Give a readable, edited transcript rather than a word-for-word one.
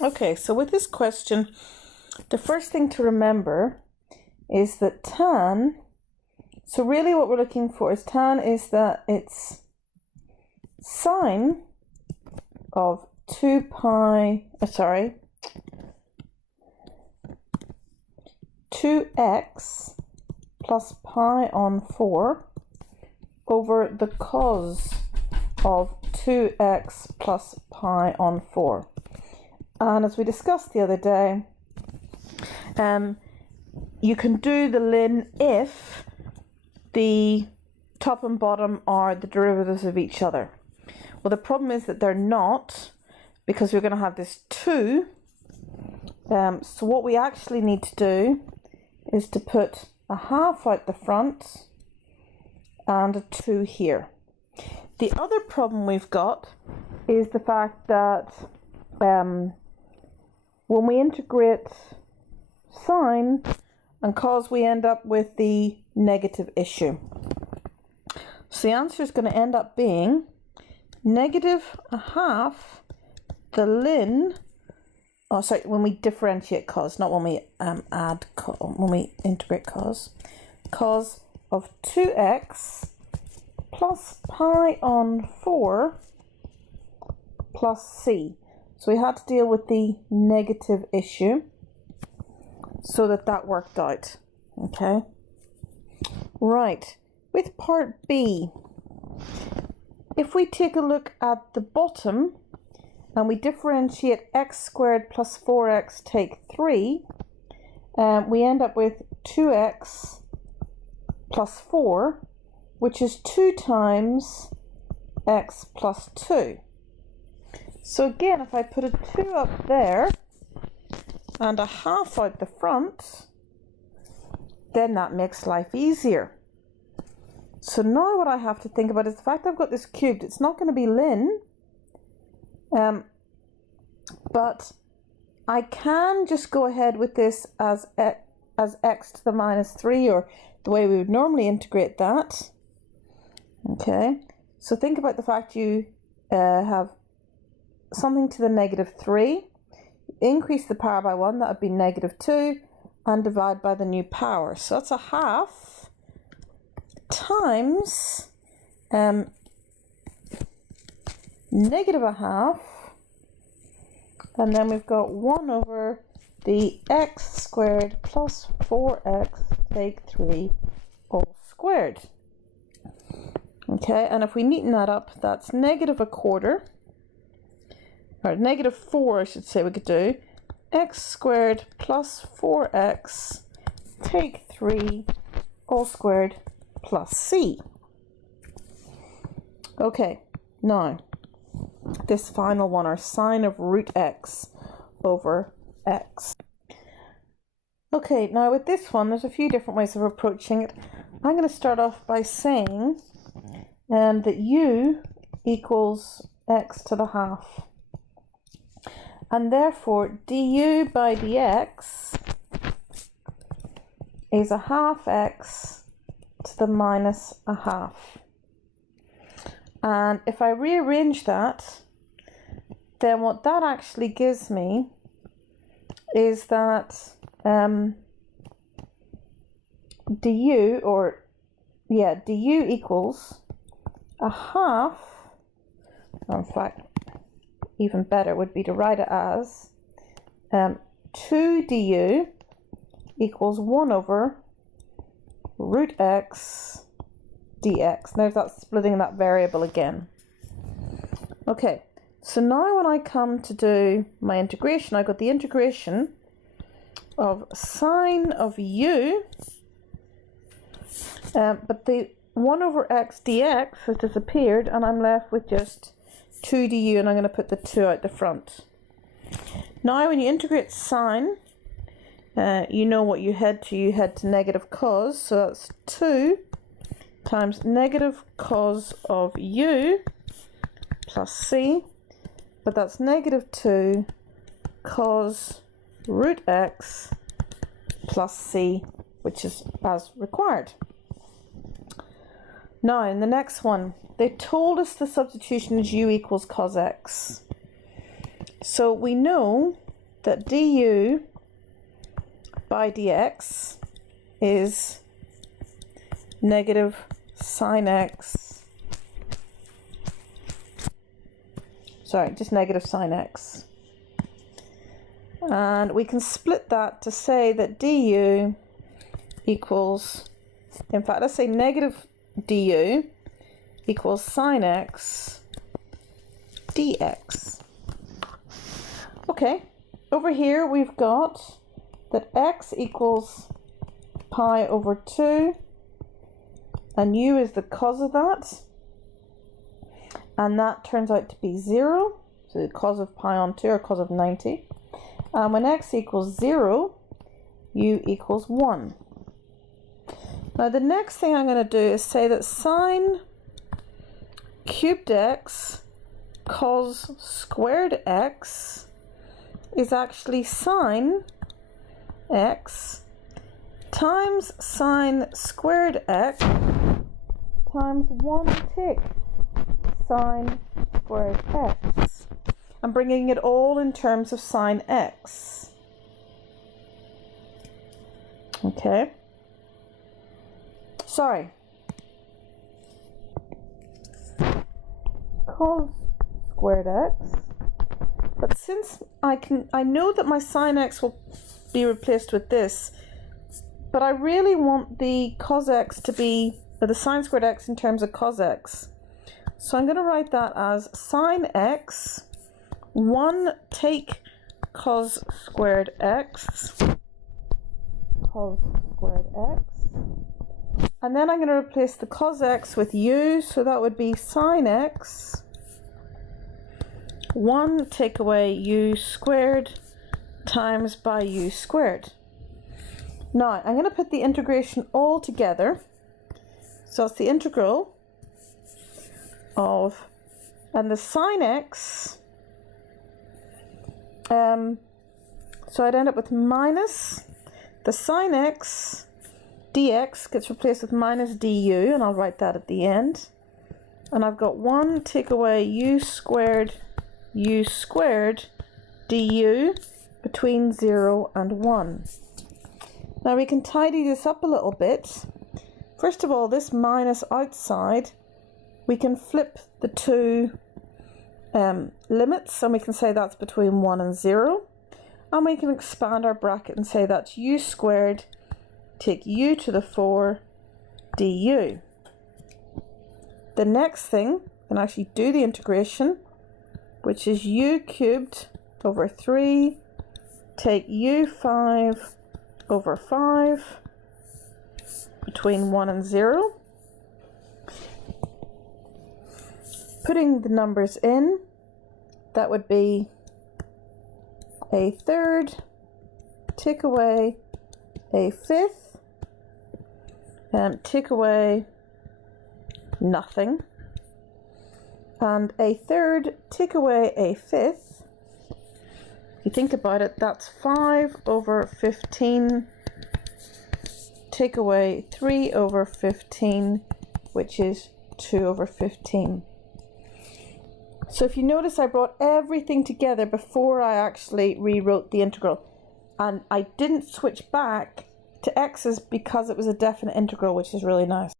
Okay, so with this question, the first thing to remember is that tan, so really what we're looking for is tan is that it's sine of 2x plus pi on 4 over the cos of 2x plus pi on 4. And as we discussed the other day, you can do the ln if the top and bottom are the derivatives of each other. Well, the problem is that they're not, because we're going to have this 2. So what we actually need to do is to put a half out the front and a 2 here. The other problem we've got is the fact that when we integrate sine and cos, we end up with the negative issue. So the answer is going to end up being negative a half the ln, when we differentiate cos, not when we when we integrate cos of 2x plus pi on 4 plus c. So we had to deal with the negative issue so that worked out. Okay. Right. With part B, if we take a look at the bottom and we differentiate x squared plus 4x take 3, we end up with 2x plus 4, which is 2 times x plus 2. So again, if I put a 2 up there and a half out the front, then that makes life easier. So now what I have to think about is the fact I've got this cubed. It's not going to be ln, but I can just go ahead with this as x to the minus 3, or the way we would normally integrate that. Okay, so think about the fact you have something to the negative 3, increase the power by 1, that would be negative 2, and divide by the new power. So that's a half times negative a half, and then we've got 1 over the x squared plus 4x take 3 all squared. Okay, and if we neaten that up, that's negative a quarter, or negative 4 I should say we could do, x squared plus 4x take 3 all squared plus c. Okay, now this final one, our sine of root x over x. Okay, now with this one, there's a few different ways of approaching it. I'm going to start off by saying that u equals x to the half. And therefore, du by dx is a half x to the minus a half. And if I rearrange that, then what that actually gives me is that du equals a half, or in fact, even better would be to write it as 2 du equals 1 over root x dx. There's that splitting that variable again. Okay, so now when I come to do my integration, I've got the integration of sine of u, but the 1 over x dx has disappeared, and I'm left with just 2 du, and I'm going to put the 2 out the front. Now when you integrate sine, you know what you head to negative cos, so that's 2 times negative cos of u plus c, but that's negative 2 cos root x plus c, which is as required. Now in the next one, they told us the substitution is u equals cos x. So we know that du by dx is negative sine x, sorry, just negative sine x. And we can split that to say that du equals, in fact, let's say negative du equals sine x dx. Okay, over here we've got that x equals pi over 2, and u is the cos of that, and that turns out to be 0, so the cos of pi on 2 or cos of 90. And when x equals 0, u equals 1. Now the next thing I'm going to do is say that sine cubed x cos squared x is actually sine x times sine squared x times 1 tick sine squared x. I'm bringing it all in terms of sine x. Okay. Sorry. Cos squared x. But since I know that my sine x will be replaced with this, but I really want the cos x to be, or the sine squared x in terms of cos x. So I'm going to write that as sine x 1 take cos squared x, cos squared x, and then I'm going to replace the cos x with u, so that would be sine x 1 take away u squared times by u squared. Now I'm going to put the integration all together, so it's the integral of, and the sine x, so I'd end up with minus the sine x dx gets replaced with minus du, and I'll write that at the end. And I've got 1 take away u squared du between 0 and 1. Now we can tidy this up a little bit. First of all, this minus outside, we can flip the two limits, and we can say that's between 1 and 0. And we can expand our bracket and say that's u squared take u to the 4 du. The next thing, we can actually do the integration, which is u cubed over 3 take u5 over 5 between 1 and 0. Putting the numbers in, that would be a third take away a fifth, take away nothing, and a third take away a fifth. If you think about it, that's 5 over 15 take away 3 over 15, which is 2 over 15. So if you notice, I brought everything together before I actually rewrote the integral, and I didn't switch back to x's because it was a definite integral, which is really nice.